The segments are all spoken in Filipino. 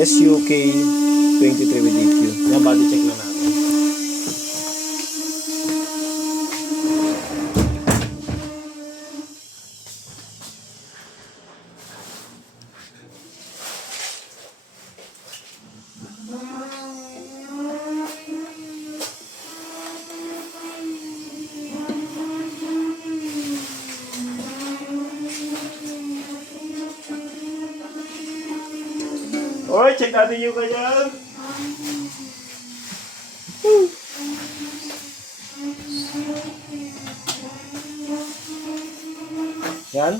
SUK 23 with EQ. Yan, body check lang natin. Alright, check natin yung kanyang yan.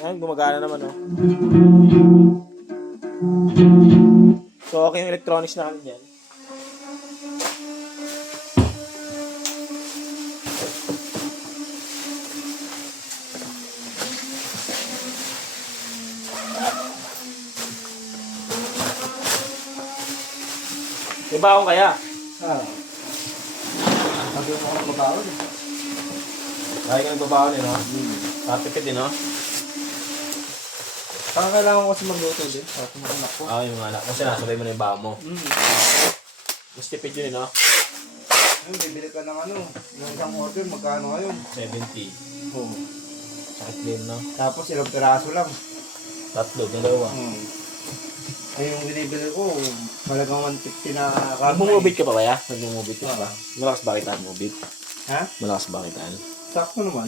Yan, gumagana naman, oh. So, okay yung electronics na kanya yan. May baon kaya? Sabi mo ako nagbabaon eh. Kaya ka nagbabaon eh, no? Tapipid din, no? Parang kailangan ko kasi magluto din. Para mga anak ko. Ah, yung anak mo, sinasabay mo na yung baon mo. Mas tipid yun, eh, no? Ayun, bibili ka ng ano. Yung isang order, magkano ngayon? 70. Oo. Sakit din, no? Tapos ilang piraso lang. Tatlo, dalawa. Ay yung binibili ko, malagang 150 na karne. Nagmumubit ka pa ba, ya? Nagmumubit ka ba? Oo. Malakas ba kitaan mubit? Ha? Malakas ba kitaan? Sakto naman.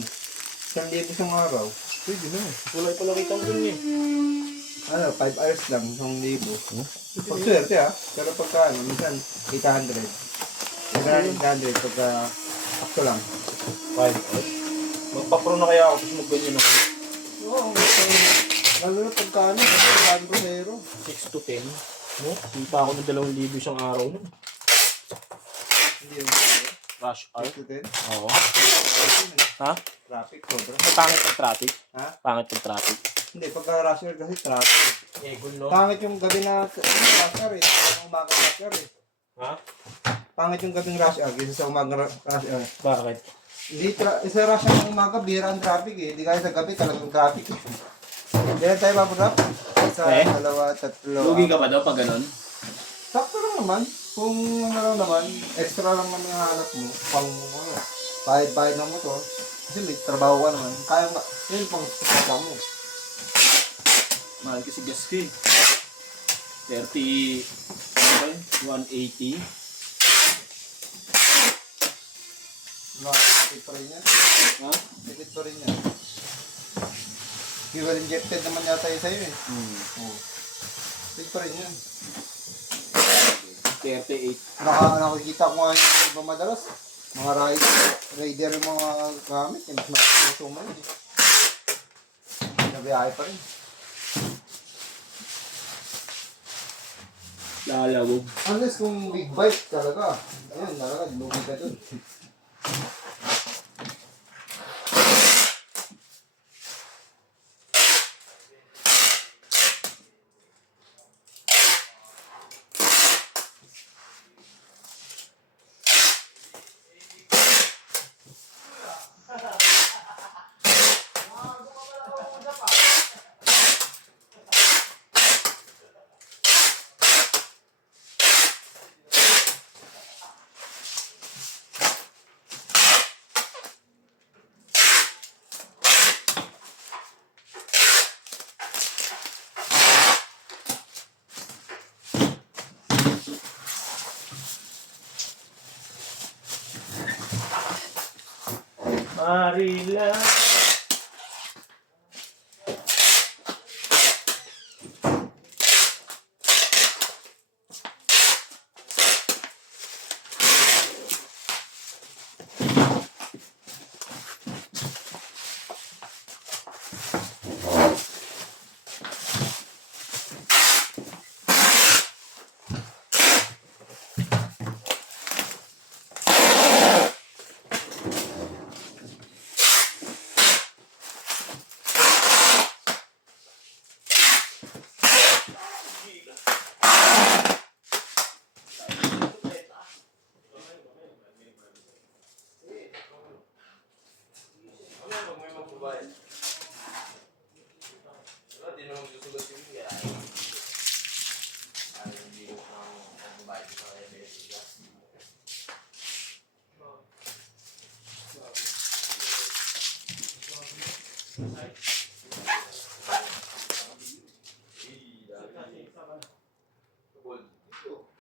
1,000 isang araw. Pwede na. Kulay pala kita mo dun, eh. Ano, 5 hours lang, 1,000. Pag swerte pero pagka ano, minsan 800. Minsan 800 pagka sakto lang. 5. Magpa-pro na kaya ako, tapos magganyan ako. Oo, lalo na pagka ano, kasi bago brosero. 6 to 10. No? Kita ako ng 2,000 isang araw nun. Hindi yung Rush hour. 5 to 10. Oo. Ha? Traffic, sobra. Pangit yung traffic. Ha? Pangit yung traffic. Hindi, pagka rush hour kasi traffic. Eh, gulo. Pangit yung gabi na rush hour eh. Ang umaga rush hour eh. Ha? Pangit yung gabing rush hour kaysa sa umaga rush hour. Bakit? Hindi, sa rush hour ng umaga, bira ang traffic eh. Hindi kaya sa gabi talagang traffic eh. Kaya tayo papunap? Sa Eh? 2, 3. Lugi ka ba daw pag ganun? Sakto lang naman. Kung ano lang naman, extra lang naman yung hanap mo. Pang ano, bayad-bayad ng motor. Kasi may trabaho ka naman. Kaya nga, yun pang sakta mo. Mahal kasi gas ka eh. 30, ano ba yun? 180. Tipid pa rin yan. Ha? Tipid pa rin yan. Fuel injected naman yata yun sa'yo eh. Oo. Tipid pa rin yan. 38. Nakikita ko nga yung iba madalas. Mga rider yung mga gamit. Yung mas matutuman yun eh. Nabiyahe pa rin. Lalawog. Unless kung big bike talaga. Ayun, talaga, lugi ka dun. Marila. Ay.